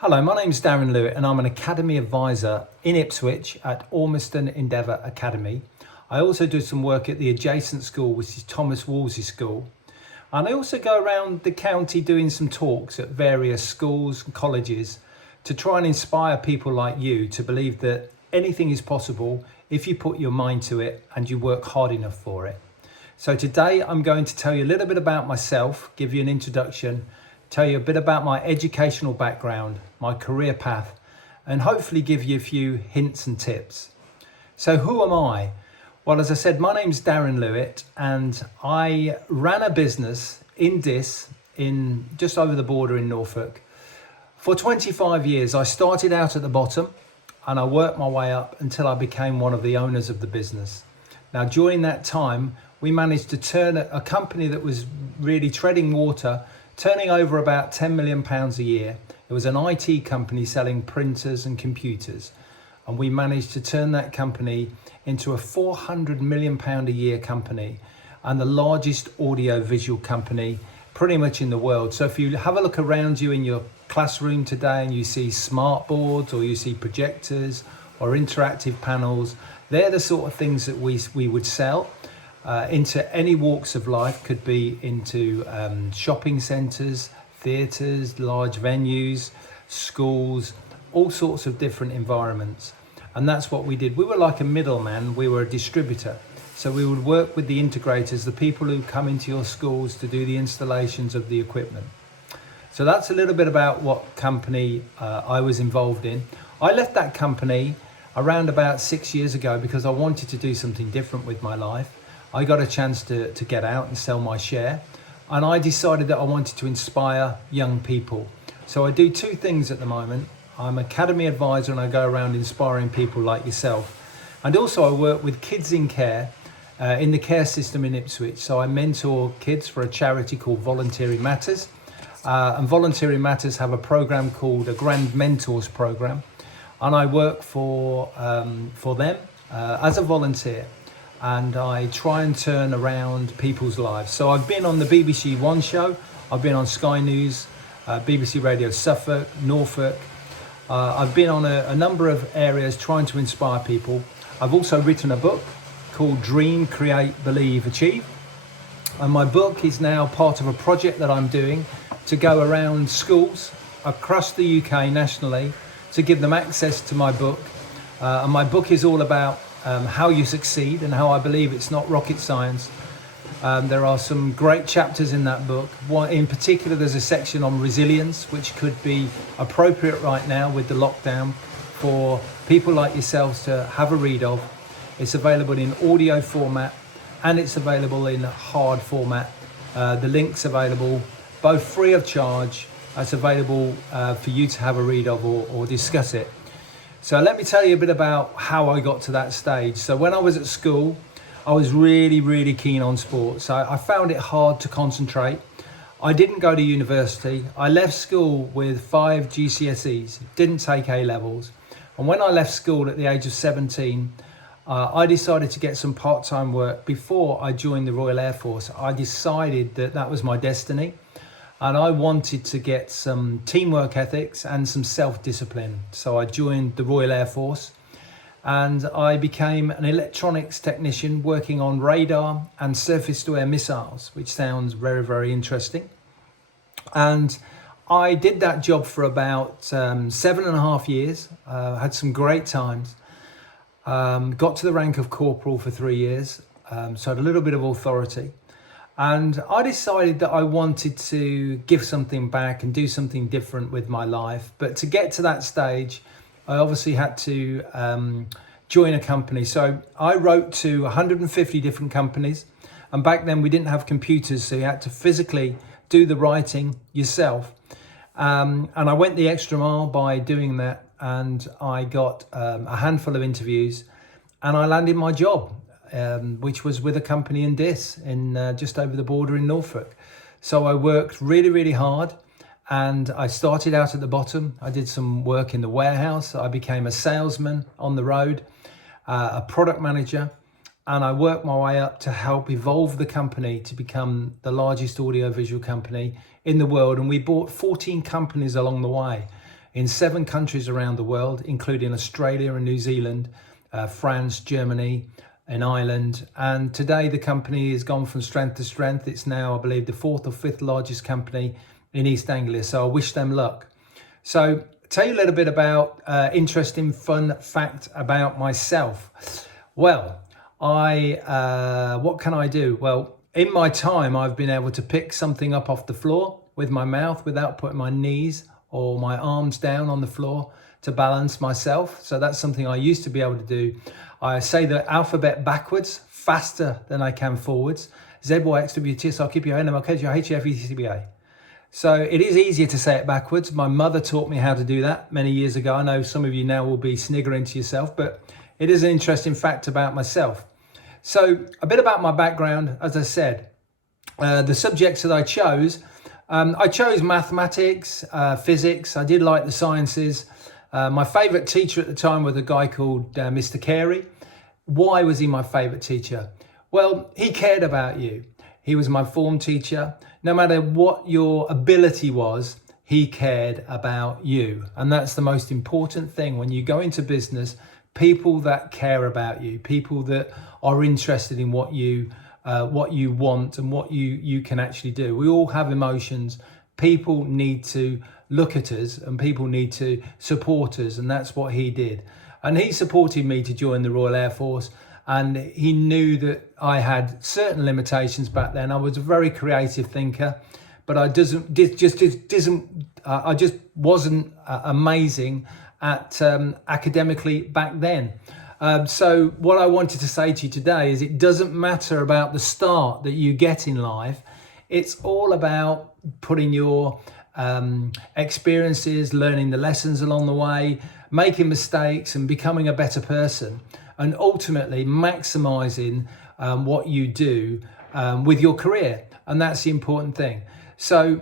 Hello, my name's Darren Lewitt and I'm an Academy Advisor in Ipswich at Ormiston Endeavour Academy. I also do some work at the adjacent school, which is Thomas Wolsey School. And I also go around the county doing some talks at various schools and colleges to try and inspire people like you to believe that anything is possible if you put your mind to it and you work hard enough for it. So today I'm going to tell you a little bit about myself, give you an introduction, tell you a bit about my educational background, my career path, and hopefully give you a few hints and tips. So who am I? Well, as I said, my name's Darren Lewitt and I ran a business in Diss, in just over the border in Norfolk. For 25 years, I started out at the bottom and I worked my way up until I became one of the owners of the business. Now, during that time, we managed to turn a company that was really treading water, turning over about £10 million a year. It was an IT company selling printers and computers. And we managed to turn that company into a £400 million a year company and the largest audio visual company pretty much in the world. So if you have a look around you in your classroom today and you see smart boards or you see projectors or interactive panels, they're the sort of things that we would sell into any walks of life. Could be into shopping centres, theatres, large venues, schools, all sorts of different environments. And that's what we did. We were like a middleman, we were a distributor. So we would work with the integrators, the people who come into your schools to do the installations of the equipment. So that's a little bit about what company I was involved in. I left that company around about 6 years ago because I wanted to do something different with my life. I got a chance to get out and sell my share, and I decided that I wanted to inspire young people. So I do two things at the moment. I'm Academy Advisor and I go around inspiring people like yourself. And also I work with kids in care, in the care system in Ipswich. So I mentor kids for a charity called Voluntary Matters. And Voluntary Matters have a program called a Grand Mentors program. And I work for them as a volunteer. And I try and turn around people's lives. So I've been on the BBC One show, I've been on Sky News, BBC Radio Suffolk, Norfolk. I've been on a number of areas trying to inspire people. I've also written a book called Dream, Create, Believe, Achieve. And my book is now part of a project that I'm doing to go around schools across the UK nationally to give them access to my book. And my book is all about how you succeed and how I believe it's not rocket science. There are some great chapters in that book. One in particular, there's a section on resilience, which could be appropriate right now with the lockdown for people like yourselves to have a read of. It's available in audio format and it's available in hard format. The link's available both free of charge. It's available for you to have a read of or discuss it. So let me tell you a bit about how I got to that stage. So when I was at school, I was really keen on sports. I found it hard to concentrate. I didn't go to university. I left school with 5 GCSEs, didn't take A levels. And when I left school at the age of 17, I decided to get some part-time work before I joined the Royal Air Force. I decided that that was my destiny. And I wanted to get some teamwork ethics and some self-discipline. So I joined the Royal Air Force and I became an electronics technician working on radar and surface-to-air missiles, which sounds very interesting. And I did that job for about 7.5 years, had some great times. Got to the rank of corporal for 3 years, so I had a little bit of authority. And I decided that I wanted to give something back and do something different with my life. But to get to that stage, I obviously had to join a company. So I wrote to 150 different companies. And back then we didn't have computers, so you had to physically do the writing yourself. And I went the extra mile by doing that. And I got a handful of interviews and I landed my job. Which was with a company in Diss, in just over the border in Norfolk. So I worked really hard and I started out at the bottom. I did some work in the warehouse. I became a salesman on the road, a product manager, and I worked my way up to help evolve the company to become the largest audiovisual company in the world. And we bought 14 companies along the way. in 7 countries around the world, including Australia and New Zealand, France, Germany, and Ireland. And today the company has gone from strength to strength. It's now, I believe, the 4th or 5th largest company in East Anglia. So I wish them luck. So tell you a little bit about interesting fun fact about myself. Well, what can I do? Well, in my time, I've been able to pick something up off the floor with my mouth without putting my knees or my arms down on the floor to balance myself. So that's something I used to be able to do. I say the alphabet backwards faster than I can forwards. Z, Y, X, W, T, S, R, Q, P, O, N, M, O, K, G, R, H, I, F, E, C, B, A. So it is easier to say it backwards. My mother taught me how to do that many years ago. I know some of you now will be sniggering to yourself, but it is an interesting fact about myself. So a bit about my background, as I said, the subjects that I chose mathematics, physics. I did like the sciences. My favourite teacher at the time was a guy called Mr. Carey. Why was he my favourite teacher? Well, he cared about you. He was my form teacher. No matter what your ability was, he cared about you. And that's the most important thing when you go into business. People that care about you, people that are interested in what you want and what you can actually do. We all have emotions. People need to look at us and people need to support us, and that's what he did. And he supported me to join the Royal Air Force, and he knew that I had certain limitations back then. I was a very creative thinker, but I just wasn't amazing at academically back then. So what I wanted to say to you today is it doesn't matter about the start that you get in life. It's all about putting your experiences, learning the lessons along the way, making mistakes and becoming a better person, and ultimately maximizing what you do with your career. And that's the important thing. So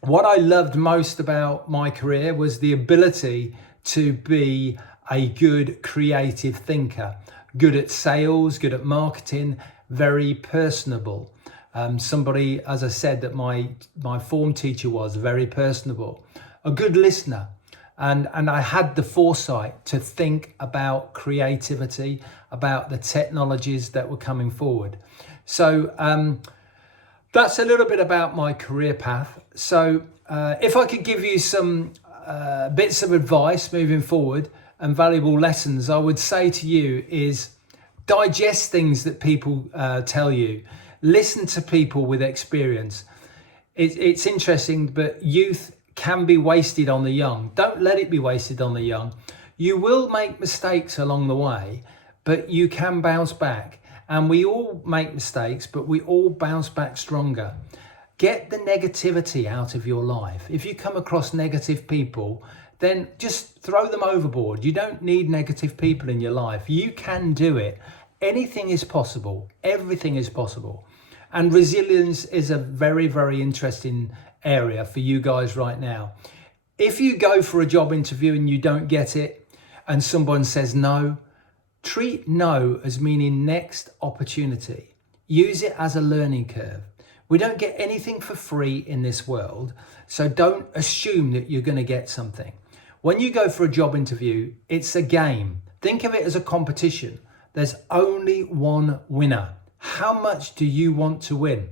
what I loved most about my career was the ability to be a good creative thinker, good at sales, good at marketing, very personable. Somebody, as I said, that my form teacher was very personable, a good listener. And I had the foresight to think about creativity, about the technologies that were coming forward. So that's a little bit about my career path. So if I could give you some bits of advice moving forward and valuable lessons, I would say to you is digest things that people tell you. Listen to people with experience. It's interesting, but youth can be wasted on the young. Don't let it be wasted on the young. You will make mistakes along the way, but you can bounce back. And we all make mistakes, but we all bounce back stronger. Get the negativity out of your life. If you come across negative people, then just throw them overboard. You don't need negative people in your life. You can do it. Anything is possible. Everything is possible. And resilience is a very, very interesting area for you guys right now. If you go for a job interview and you don't get it and someone says no, treat no as meaning next opportunity. Use it as a learning curve. We don't get anything for free in this world, so don't assume that you're going to get something. When you go for a job interview, it's a game. Think of it as a competition. There's only one winner. How much do you want to win?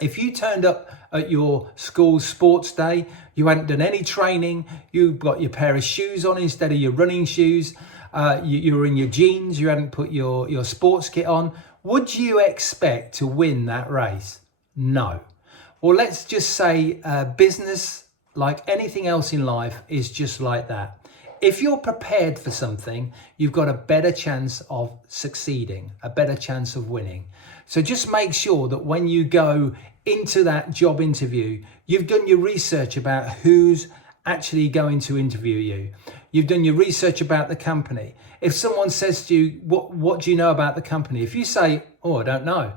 If you turned up at your school's sports day, you hadn't done any training, you've got your pair of shoes on instead of your running shoes, you were in your jeans, you hadn't put your sports kit on, would you expect to win that race? No. Well, let's just say business, like anything else in life, is just like that. If you're prepared for something, you've got a better chance of succeeding, a better chance of winning. So just make sure that when you go into that job interview, you've done your research about who's actually going to interview you. You've done your research about the company. If someone says to you, what do you know about the company? If you say, oh, I don't know,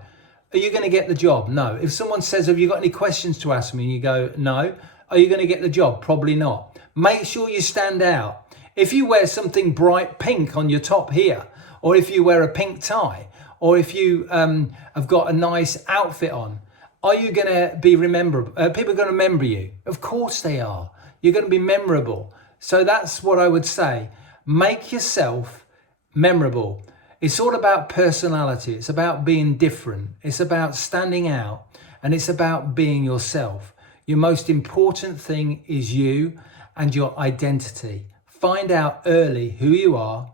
are you going to get the job? No. If someone says, have you got any questions to ask me? And you go, no. Are you going to get the job? Probably not. Make sure you stand out. If you wear something bright pink on your top here, or if you wear a pink tie, or if you have got a nice outfit on, are you going to be rememberable? People are going to remember you. Of course they are. You're going to be memorable. So that's what I would say. Make yourself memorable. It's all about personality. It's about being different. It's about standing out, and it's about being yourself. Your most important thing is you and your identity. Find out early who you are.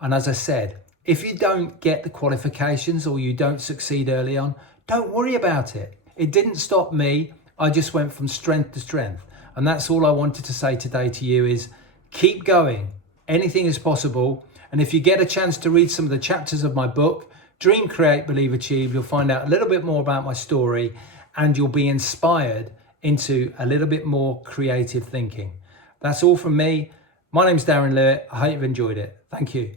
And as I said, if you don't get the qualifications or you don't succeed early on, don't worry about it. It didn't stop me. I just went from strength to strength. And that's all I wanted to say today to you is keep going. Anything is possible. And if you get a chance to read some of the chapters of my book, Dream, Create, Believe, Achieve, you'll find out a little bit more about my story, and you'll be inspired into a little bit more creative thinking. That's all from me. My name's Darren Lewitt. I hope you've enjoyed it. Thank you.